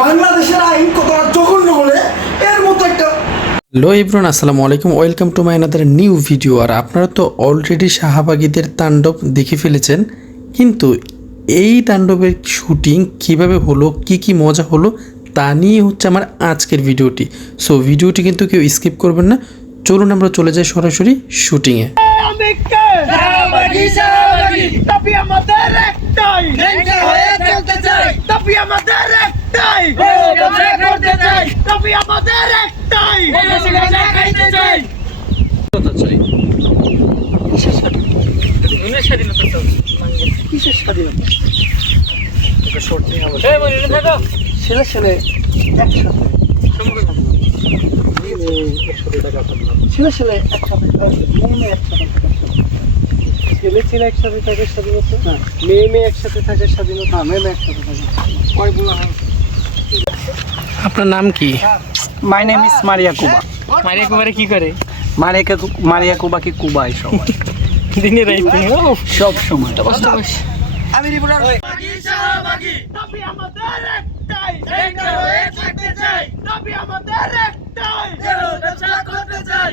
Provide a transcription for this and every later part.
বাংলাদেশের আইন কতটা জঘন্য হলে এর মতো একটা হ্যালো ইব্রন আসসালামু আলাইকুম। Welcome to my another new video আর আপনারা তো অলরেডি শাহবাগীদের তাণ্ডব দেখে ফেলেছেন কিন্তু এই তাণ্ডবের শুটিং কীভাবে হলো কি কি মজা হলো তা নিয়ে হচ্ছে আমার আজকের ভিডিওটি সো ভিডিওটি কিন্তু কেউ স্কিপ করবেন না। চলুন আমরা চলে যাই সরাসরি শুটিংয়ে আমাদের একটাই। হয়ে চলতে চাই। করতে চাই। দাবি আমাদের একটাই। ব্যবসা খাইতে চাই। ছেলে ছেলে একসাথে। ছেলে ছেলে একসাথে মেয়ে মেয়ে একসাথে ছেলে ছেলে একসাথে থাকে স্বাধীনতা? মেয়ে মেয়ে একসাথে থাকে স্বাধীনতা? মেয়ে মেয়ে একসাথে থাকে কয় বলা হয়? আপনার নাম কি? মাই নেম ইস মারিয়া কুবা মারিয়া কুমারে কি করে? মারিয়া মারিয়া কুবা কি কুবাই সবাই দিনে রাইতে সব সময়। আমি রিপোর্টার। শাহবাগী শাহবাগী দাবি আমাদের একটাই ন্যাংটা হয়ে থাকতে চাই দাবি আমাদের একটাই ব্যবসা করতে চাই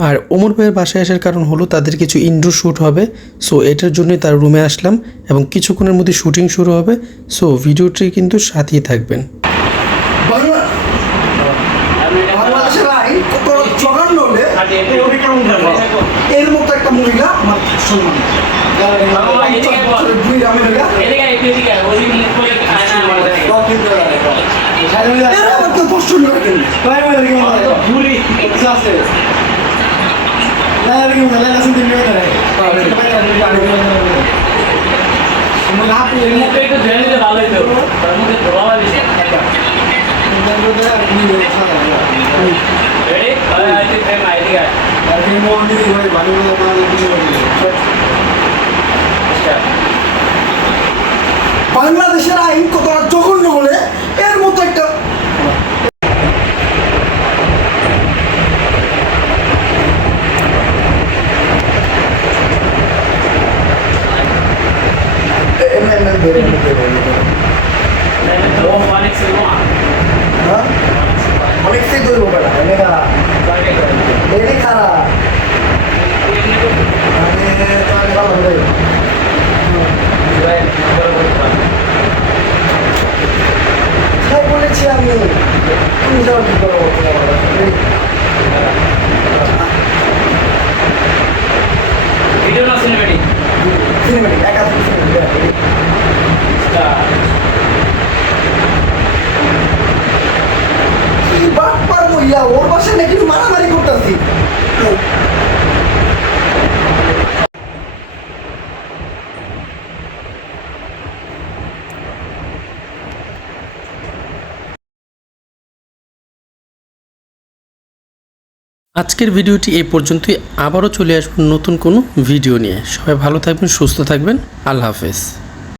আর ওমর ভাইয়ের বাসায় আসার কারণ হলো তাদের কিছু ইনডোর শ্যুট হবে সো এটার জন্যই তার রুমে আসলাম এবং কিছুক্ষণের মধ্যে শুটিং শুরু হবে সো ভিডিওটি কিন্তু সাথেই থাকবেন। এর মতো একটা মহিলা আমার সম্মান বুড়ি আমি মহিলা এরা আমার কেউ পছন্দ রাখেন বাংলাদেশের অনেক সেই ধরবো বেড়া এনে খারাপ এনে খারাপ মানে তোমাকে ভালো হবে তাই বলেছি আমি তুমি যাও কি করবো সিনেমেটিক ওর নাকি মারামারি করতেছি। আজকের ভিডিওটি এই পর্যন্তই। আবারও চলে আসব নতুন কোনো ভিডিও নিয়ে। সবাই ভালো থাকবেন, সুস্থ থাকবেন। আল্লাহ হাফেজ।